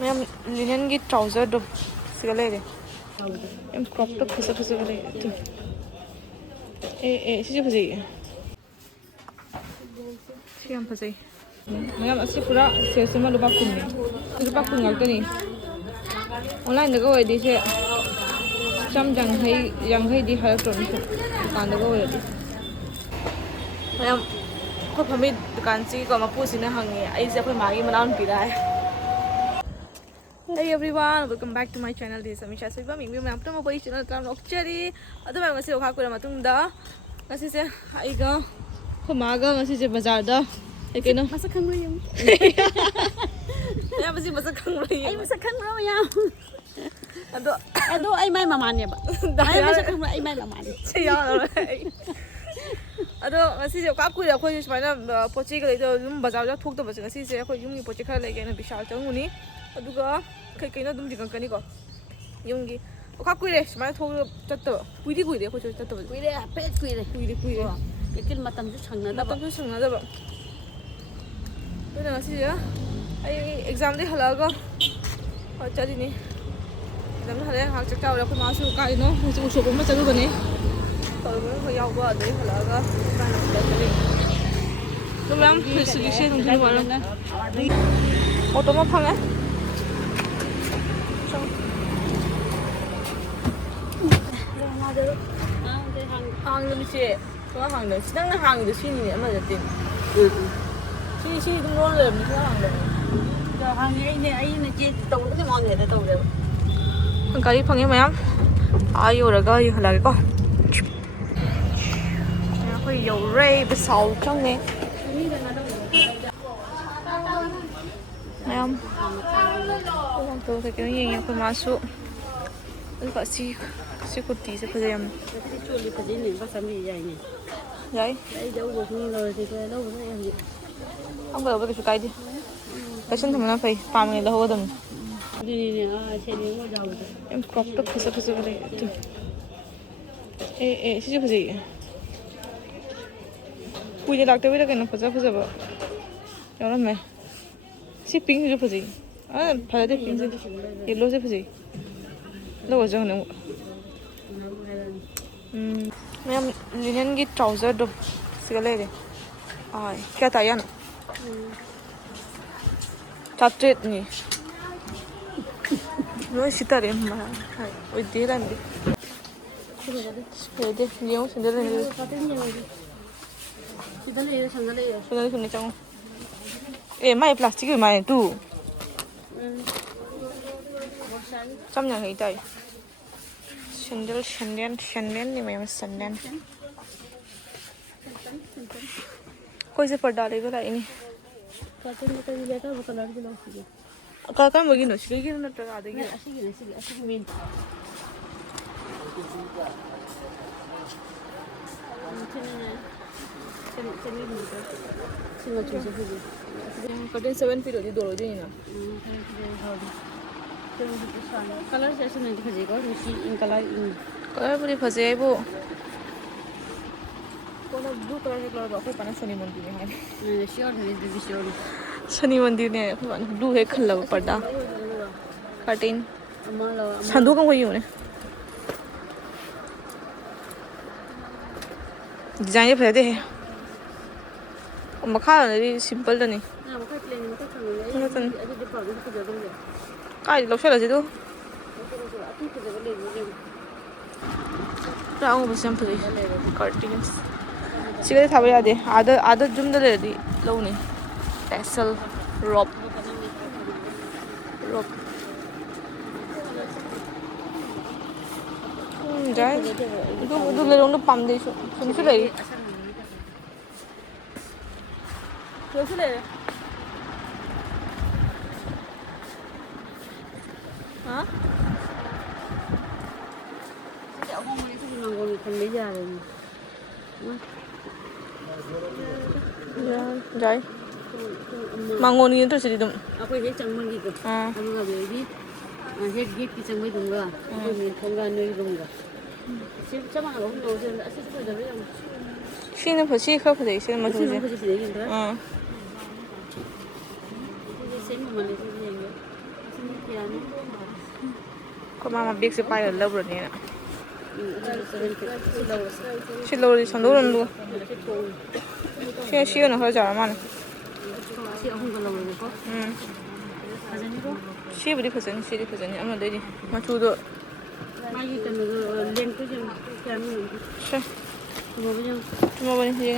Ma'am linen की trouser दो सिगा ले एम क्रॉप तो फसा फसा ले तो ए सिजे फजे सिगाम फजे मैम असि पूरा सेल्स में लुपा कुन ngakta ऑनलाइन दगा ओइदि से चम जंघई दी हलक्ट्रॉनिक दुकान दगा ओइदि मैम को फमी दुकान सी को मपू सिना हंगे आई से कोई मागी मनाउन पिरा है. Hey everyone, welcome back to my channel. This is Amisha Siva. Mingmi ma'am तो मोबाइल चैनल का नोक्चरी अदो मैम से ओखा कुरा matungda ngasi se aiga khomaga ngasi se bazar da ekeno masa khangro yum ya basi masa khangro yum ai masa khangro ya ado ai mai mama ne ba ai masa khangro ai mai mama ne se ya ado ngasi se oka kuira khoi sumaina potchei ga leido yum bazar da thok da basi ngasi se khoi yum gi potchei khara lege na bishal changuni aduga kai na dum jingan kani ko yum gi oka kuire sumaina thok chatta kuire khoi chatta kuire pet kuire lekin matam ju sangna da ba तो ngasi ya ai exam de halaga ha chali ni exam de halaga ha chakta ora ko masu kai no hu so ko ma chalu bane to ko yaw ba de halaga ka na chali to ram solution ung thil wala auto ma phang hang lu che ko hang de sinang na hang de sini ni ama de tin Chị cũng ngon lắm như thế nào đấy. Giờ hàng ấy này chị tàu cái món này tàu đều. Con cá đi phăng em em. Ai vô rồi coi là cái con. Hơi dầu ray bị sầu trong này. Này em. Con tôi phải kiểu gì phải masuk. Enggak sih kuti seperti yang. Culi pada ini pasal ni ini. Vậy. Đấy dấu buộc như rồi thì đâu có em gì. Ông có cái cái gì? Cái chân thằng nó phải phàm người đâu có đừng. Đi xe đi ngồi đầu. Em crop top fasa vậy. Ê, cái gì? Cùi đi lạc tới với cái nó fasa vậy. Đó là mày. Si pink cái gì? Phải là pink gì? Yellow gì? Đâu có giống nữa. Ma'am linen की trouser दो सिगा ले क्या था यार चटलेट नहीं no सितारे मां ओए दे रंदी दे लियो संदल ले संदल सुनने चाहूं ए माय प्लास्टिक में माय तू चम ना है ताई संदल नहीं मैं संदल कोई से पर्दा ले गला इनी काटन में तो लेता वो कलर के लोग सीगे का मगी नो सीगे ना टका देगी असी मेन कटन 7 फीट होती दो रोज ही ना कलर जैसे नहीं फजेगा मिसी इन कलर पूरी फजे वो कोना ब्लू कलर के कलर बाको पाना शनि मंदिर में है श्योर है दिस श्योर शनि मंदिर ने ब्लू है खल्ला पर्दा कर्टेन संदूक का कोई होने डिजाइन फैदे है और मखा ने सिंपल तो नहीं मखा प्लेन मखा खंग काय लौशा लजे तो राउ बस हम फरे कर्टेन्स सिगरे थाबा यादे आदत जुमदा लेदी लौनी टेसल रोप जाय दो ले रोंग पम दे सो सुनसे ले लौशा ले हाँ जाए मांगोनी तो चली तुम आपको ये चंगमंगी को हम लोग बेबी हेड गेट की चंगमंगी दूंगा तो मैं ठंगा नहीं दूंगा सिर्फ चमा लोग लोग से ऐसे तो जरूरी है शीने फसी खा फसी से मत मुझे मुझे चलेगी इंद्रा हां ये सेम मन ले लेंगे ko mama bag se pai la bro ni na ꯂꯧꯔꯁꯤ shi lo ri sang do ron lu shi na ha ja ma na ꯁꯤ ꯑꯍꯨꯝꯒ ꯂꯧꯔꯦꯀꯣ ꯐꯖꯅꯤꯀꯣ shi bu di phasan shi di phasan ama dai di ma chu do ꯃꯥꯒꯤ ꯀꯩꯅꯣꯗꯣ ꯂꯦꯡꯇꯣ ꯀꯌꯥꯅꯣ shi ꯊꯨꯝꯃꯕ ꯌꯦꯡ ma ba ni ye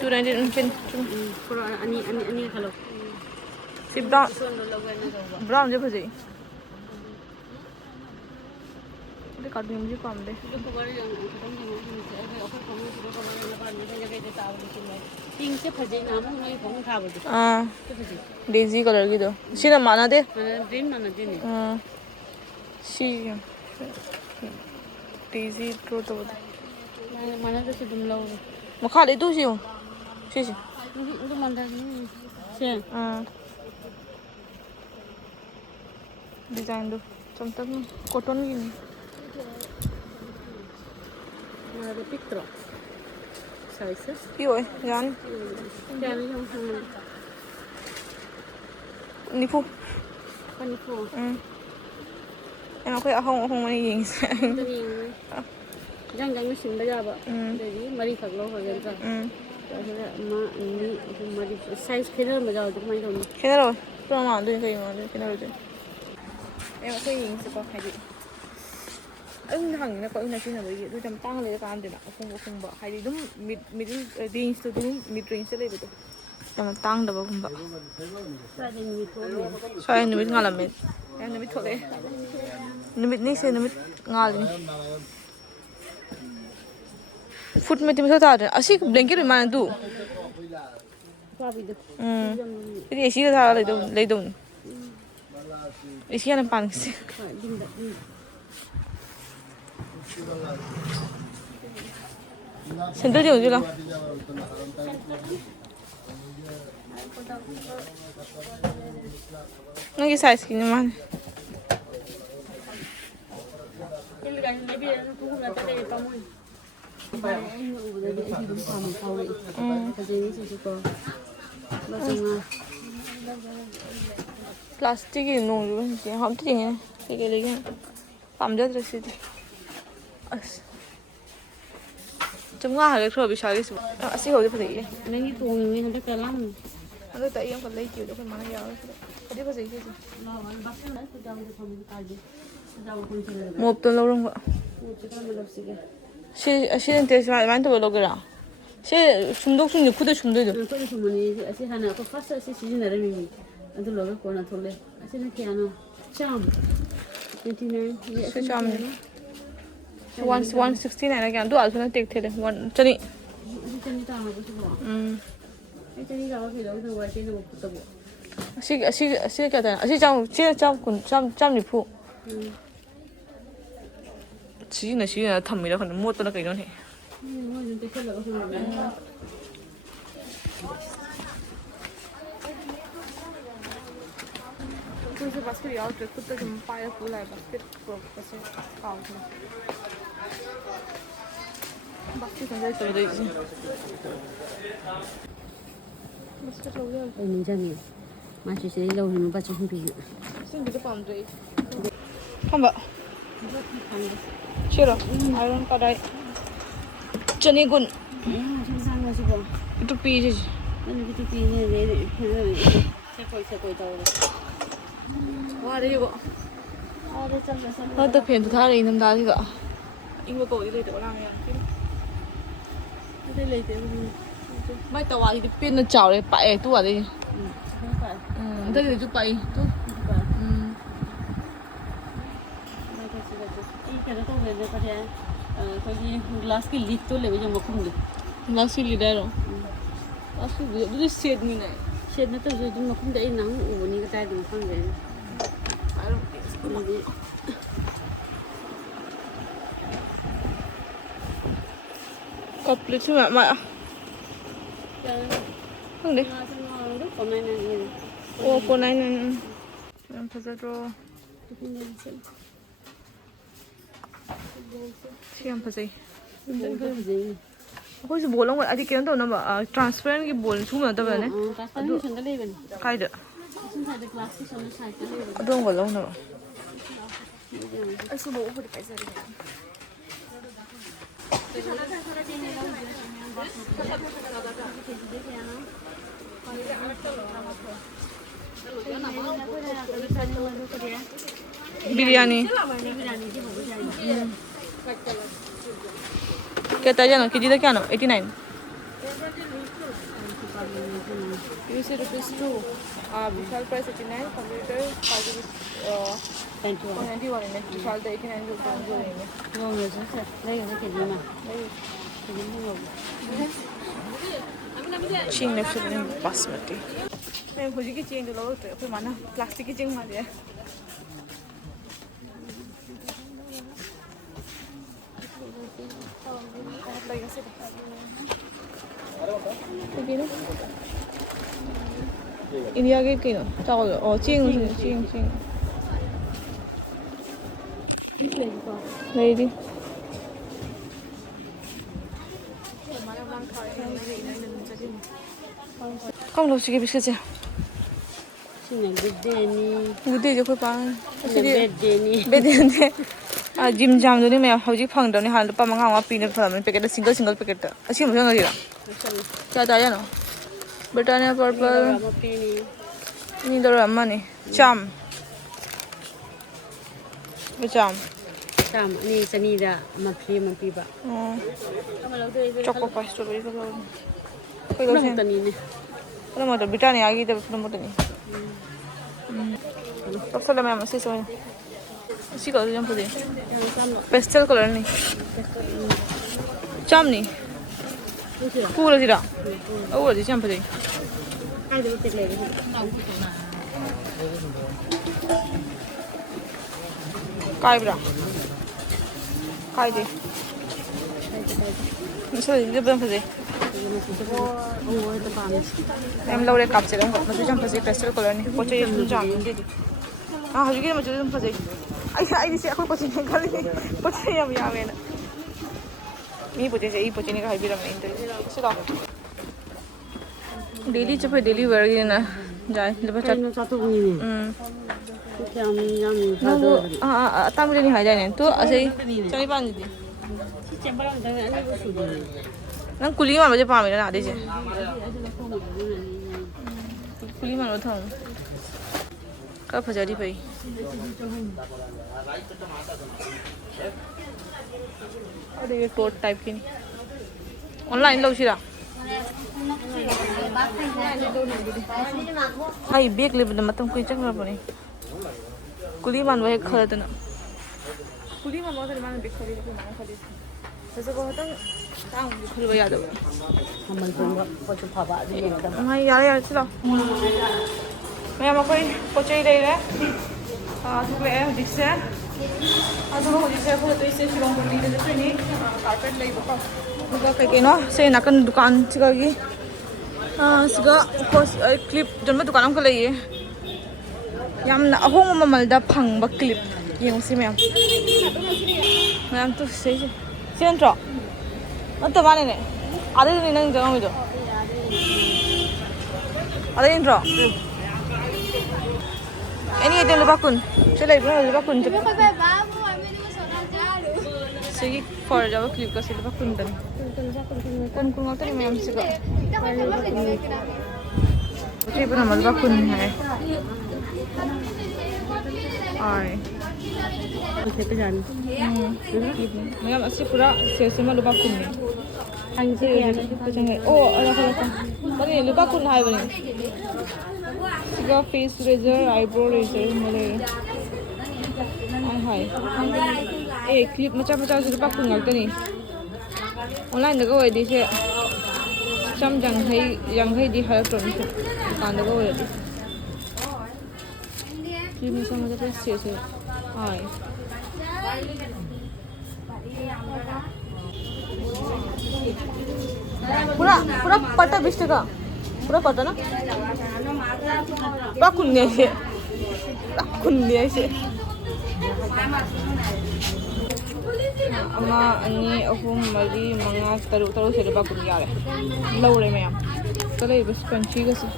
tu ran di chen ꯄꯨꯔꯥ ꯑꯅꯤ ꯈꯜꯂꯣ si brown ꯁꯣꯟꯗꯣ ꯂꯧꯒꯦꯅ ꯇꯧꯕ brown je phajai de ka dum ji pam de ꯑꯗꯨ ꯀꯣꯕꯔ ꯌꯥꯝ ꯈꯤꯇꯪ ꯀꯩꯅꯣ ꯑꯩꯈꯣꯏ ꯐꯃꯨꯡꯁꯤꯗ ꯀꯣꯕꯔ ꯌꯥꯝꯅ ꯄꯥꯟꯕꯗ ꯀꯩꯀꯩ ꯇꯥꯕꯗꯁꯨ ꯂꯩ ꯄꯤꯡꯁꯦ ꯐꯖꯩ ꯅꯍꯥꯟꯃꯨꯛ ꯅꯣꯏ ꯐꯃꯨꯡ ꯊꯥꯕꯗꯣ ꯁꯤ ꯐꯖꯩ daisy color gi do shi na mana de green ꯃꯥꯟꯅꯗꯦꯅꯦ shi daisy draw to ꯃꯥꯟꯅꯗ꯭ꯔꯁꯨ ꯑꯗꯨꯝ ꯂꯧꯔꯦ makha le du shi shi ꯑꯗꯨ ꯃꯥꯟꯅꯗꯦ ꯁꯦ design do cham tam cotton gi ꯃꯥꯟꯅꯗꯦ ꯄꯤꯛꯇ꯭ꯔꯣ ꯁꯥꯏꯖꯁꯦ pi oi yan ꯀꯌꯥꯅꯣ ꯌꯦꯡꯉꯣ nipu ꯐꯅꯤꯐꯣ em akhoi ahong mani yeng se ꯑꯝꯇ ꯌꯦꯡꯉꯨꯅꯦ ꯏꯟꯖꯥꯡ ꯁꯤꯟꯕ ꯌꯥꯕ ꯑꯗꯩꯗꯤ ꯃꯔꯤꯈꯛ ꯂꯧꯈ꯭ꯔꯒꯦ ꯅꯠꯇ꯭ꯔꯥ ꯑꯗꯨꯗ ꯑꯃ ꯑꯅꯤ ꯑꯍꯨꯝ ꯃꯔꯤ ꯁꯥꯏꯖ ꯈꯦꯠꯅꯔꯝꯕ ꯌꯥꯎꯔꯗꯤ ꯀꯃꯥꯏꯅ ꯇꯧꯅꯤ khenaro to ma do kai ma do khenaro de em akhoi yeng se ko hai di anh hằng nó có in là xin là bởi vì tôi chăm tăng lên cái anh thì nó không bỏ hay đi đúng mid range tôi đúng mid range sẽ lên được chăm tăng được không bỏ sao anh nuôi ngà làm mệt em nuôi thôi đấy nuôi ní xem nuôi ngà lên food में तुम्हें सोचा है ऐसी blanket में माने तू ये ऐसी का था ले दो ऐसी ना पानी से Sendal je ujula. Nagi size kini man. Ini kan lebih aku pun nak tak ada kamu. Ini udah di sini belum kamu tahu ni. Kerja ini sih suka. Macam Plastic ini nunggu sih. Ham tu jangan. Kaya lagi. Pamjat rasa tu. As. Chúng nga hay rồi bị sao cái gì? Asi hồi thì phải gì? Nãy tuồng người ta cả lắm. Anh tại em còn lấy chịu được cái món này rồi. Cái gì phải gì cái gì? Một tuần lâu rồi. She test 많이 더 먹으라. she 중독 중에 구대 중독이죠. 그래 주머니 아시 하나 그 파스 아시 시즌하려면 아들 먹을 거나 돌래. 아시는 게 하나. 참. 29. So charm. 169 này kìa, tôi nó tiệt thiệt đấy, chân đi. chân tao mà có chứ bỏ. Cái chân đi đâu thì đâu được vậy, chân được một tập bộ. cái này, trong cũng trăm nhịp phụ. Chỉ là thầm mình đâu còn mua tôi nó cái đó này. Mua những cái là có gì nữa. tôi sẽ basket áo tôi cứ tôi dùng bay ra lại basket của cái sẽ cao thôi. Basket còn dây tôi đấy. Basket lâu rồi. Mình ra nghỉ. Mà chỉ sẽ lâu thì nó bắt không bị. Xin cái phòng rồi. Không vậy. Chưa rồi. Iron pa đây. Chân đi gun. Chân sang rồi chứ bộ. Itu pi chứ. Cái tu pi này để sẽ coi tàu rồi. Wow, đây bộ. Đây chân là Nó tập hiện từ tháng này năm đá gì cả. Anh có cậu đi lấy chỗ làm gì không? đây lấy tiền. Mấy tàu thì pin nó chảo đấy, bậy tu ở đây. Đây là chút bậy, tu. cái đó tôi về có thể coi như glass cái lid tôi lấy bây giờ mà không được. Glass cái lid đấy rồi. Glass cái lid, đây shade như này. Shade nó tôi rồi nhưng mà không để nắng ủ như cái tay thì không về. Cặp lịch chứ mà. Không đi. Ô, cô này nè. Em phải ra rồi. Chị em phải gì? Aku sih bolong, adik kira tu nama transparent ki bolong cuma tu benda. Transparent macam kali ben. Kaida. ꯁꯥꯏꯗ ꯒ꯭ꯂꯥꯁꯀꯤ ꯁꯣꯝꯗ ꯁꯥꯏꯗꯇ ꯂꯩꯕꯅꯦ. ꯑꯗꯣꯝꯒ ꯂꯧꯅꯕ ꯑꯩꯁꯨ ꯃꯕꯨꯛꯄꯨꯗꯤ ꯄꯥꯏꯖꯔꯦ. बिरयानी क्या ताजा ना KG क्या ना 89 ₹2 विशाल price 89 computer 91 है विशाल 89 चीन बासमती मैं खोजी की चेंज लो तो फिर माना प्लास्टिक की चेंज मारिया इंडिया के क्यों चावल और change 레이디 không đâu chị cái biscuit gì 우대 이제 그반 베데니 아 짐잠 전에 매 허지 펑더니 한 루파 망아 와 피네 파면 패켓 싱글 패켓 아시 무슨 거리라 자 다야노 बटाना पर्पल नींदर अम्मानी चाम चाम चाम नहीं सनीदा मफी मफीबा चोको पास स्ट्रॉबेरी का कोई लोग हैं तनी ने तो मतलब बटाना आगे तो मतलब मोटे नहीं तब साला मैं मस्ती सोए इसी का तो जम पड़े पेस्टल कलर नहीं चाम नहीं पूरा जीरा और जी जम पड़े काय बरा काय दे मिसल ये बंद पड़े हम लोग एक कप से लेंगे मतलब जम पड़े पेस्टल कलर नहीं पोचे ये जाम दे दी हाँ हज़ू के मतलब जम पड़े आई से अखोल पोचे नहीं कर ले पोचे ये अब यार ये पोचे नहीं का हाइबी रमने इंटर सिला डेली चुप डेली वर्गी ना जाए जब चल तामुले नहीं हाई जाए तो ऐसे चली पान दी ना कुली मार बजे पाम ना आधे जे कुली मार बता हूँ कब फजारी भाई अरे ये कोट टाइप की नहीं ऑनलाइन लो शिरा हाई बेग ले बदम मतम कोई चक्कर पड़े कुली मान वह खा देना कुली मान बहुत सारे मान बेग खा देते मान खा देते जैसे को होता टांग खुल गया याद हो हाँ यार चलो मैं हम कोई पोचे ले रहे तो ले जिससे तो जिससे को तो इसे शिलोंग को लीडर तो नहीं कारपेट ले बका बुका कहीं ना से नाकन दुकान चिकागी सिगा क्लिप जन्म दुकान को लिए याम अहोंग ममलदा फंग क्लिप ये उसी में मैम तो सही सेंट्रो मतलब माने ने आधे दिन नंग जगह में जो आधे दिन रो एनी ये दिन लुबाकुन चले इब्राहिम लुबाकुन जब सही फॉर जावा क्लिप का सिर्फ लुबाकुन तन कौन कौन आता है मैम सिगा मुझे इब्राहिम लुबाकुन है आए उसे पे जानी मैम अस्सी पूरा सेल में लुबाकुन है अंजे कुछ ओ अरे बने लुबाकुन है बने सिगा फेस रेजर आईब्रो रेजर मले हाय ए क्लिप मचा मचा से लुबाकुन ngakta ni online da gawai dai sai cham janghai di halatron kan da gawai dai clip मचा मचा से हाय पूरा पूरा पटा 20 टका पूरा पटा ना पूरा कुन्ने से अमा अनि अहुम मरी मंगा तरु से लुबा कुन यारे लौरे मैम चले बस पंची गसे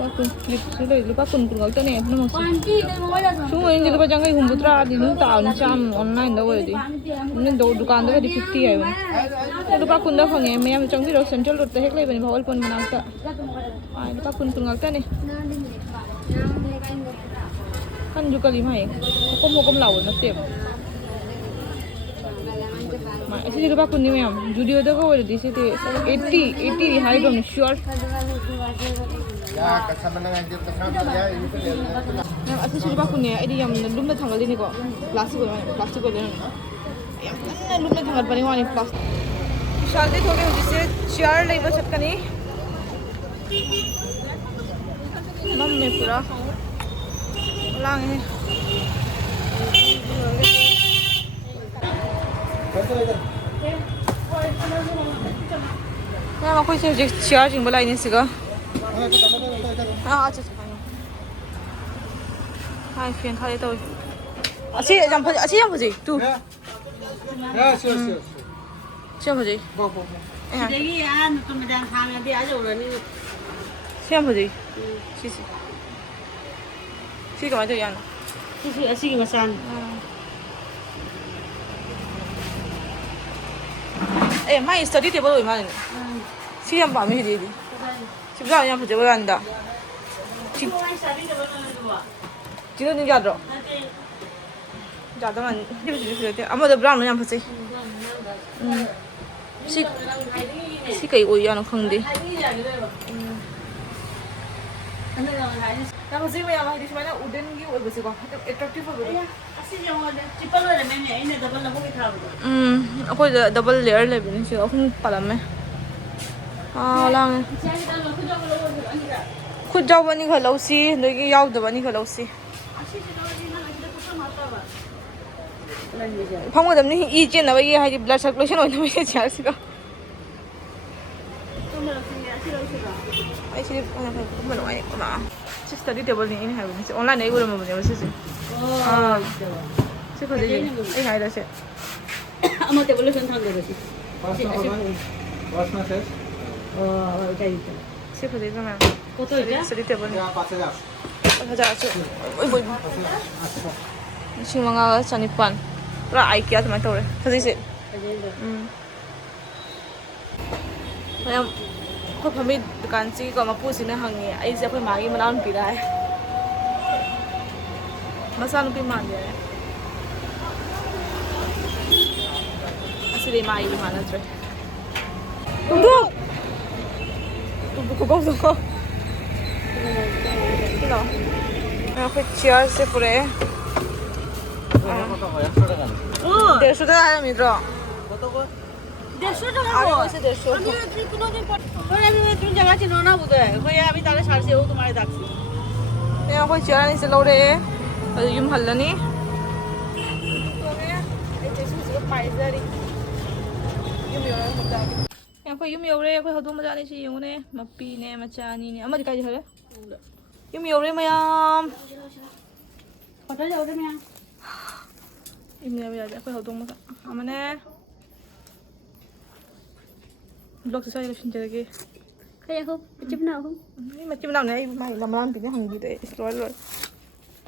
clipเลยlupa kun kun ngakta nih pun masuk Panti deh mau aja. cuma ini lupa jangan humbutra di nu tahu cam online dah boleh di ini do dukan dah di 50 ya ini lupa kun dah panggil memang macam video central road dah heklai bani bawal pun menangka lupa kun ngakta nih kan juga 5 ya hukum lawan nanti Actually, lupa kun ni memang judio dah kau boleh di situ 80 di high dom sure Ya, kesabaran aja kesabaran ya ini tuh dia. Nah, asli lupa kun ni ini yang belum dah tanggal ini kok plastik boleh yang belum dah tanggal paling wani plastik शादी थोड़ी जिससे चार ले बस सकता नहीं मम में पूरा लांग है मैं आपको इसे चार जिंग बुलाई नहीं सिगा हाँ अच्छा हाँ फिर खा लेता हूँ अच्छी जम फजी तू Ya, sure. siapa sih? Bawa. Jadi ya, nutup medan hangat dia aja udah nih. Siapa sih? Sisi. Sisi kemana tuh Yan? Sisi asik masan. Mai study table di mana ni? Sisi yang paham ini dia. Siapa yang kerja bukan anda? Jadi ni jatuh. Jatuh kan? Dia betul betul. Amma dah berang yang pasti. Si kayak gue yang kong deh. Nama sih macam apa? Di mana uden gitu, bersih kok. Atraktif apa tu? Asik yang ada. Triple ada mana? Ini double nak boleh tahu. Aku double layer le bini sih. Aku palam me. Lang. Khud jauh bani kalau sih, lagi jauh dah bani kalau sih. Pamu dah ni ijen apa ye? Hari blood circulation orang ni macam siapa sih kau? Ay, sini mana kau? Mana ay, mana? Si study table ni ini hari ni. Online ni guru mana punya mesti sih. Si kau jadi? Ay, hari dah sih. Amma table ni sentang dulu sih. Wasna ses. Oh, kayak itu. Si kau jadi mana? Foto ya? Study table ni. Ya, 4,000. Hajar aja. Oi. Si mga sanipan. Pra IKEA teman tahu le. Tadi sih. Macam kau pamit dukaan sih kau mampu sini hangi. Ayi siapa yang magi mana pun pilih. Masa nupi mana dia? Asyik dia magi mana tu? Tunggu. Kau kau tu. Tidak. Aku chair se pure. Dia sudah ada mitra. Dia sudah Ada ada. masih dia sudah. Ini tu kuno ni. Kalau ni tu jangan cina nak buat. Kau ya, abis tak ada tu mana tak. Yang aku chair ni selalu deh. Ada jum halan ni. Yang aku yum yore, aku hadu macam ni sih, yang ni mapi ni macam ni. Amma dikai je. Yum yore mayam. Hotel jauh ni ya. Ini apa aku hadu macam. Amma ni. Blog sesuai dengan sini lagi. Kayak aku, macam mana aku? Ini macam mana ni? Mai lamaran pilih hang gitu. Explore.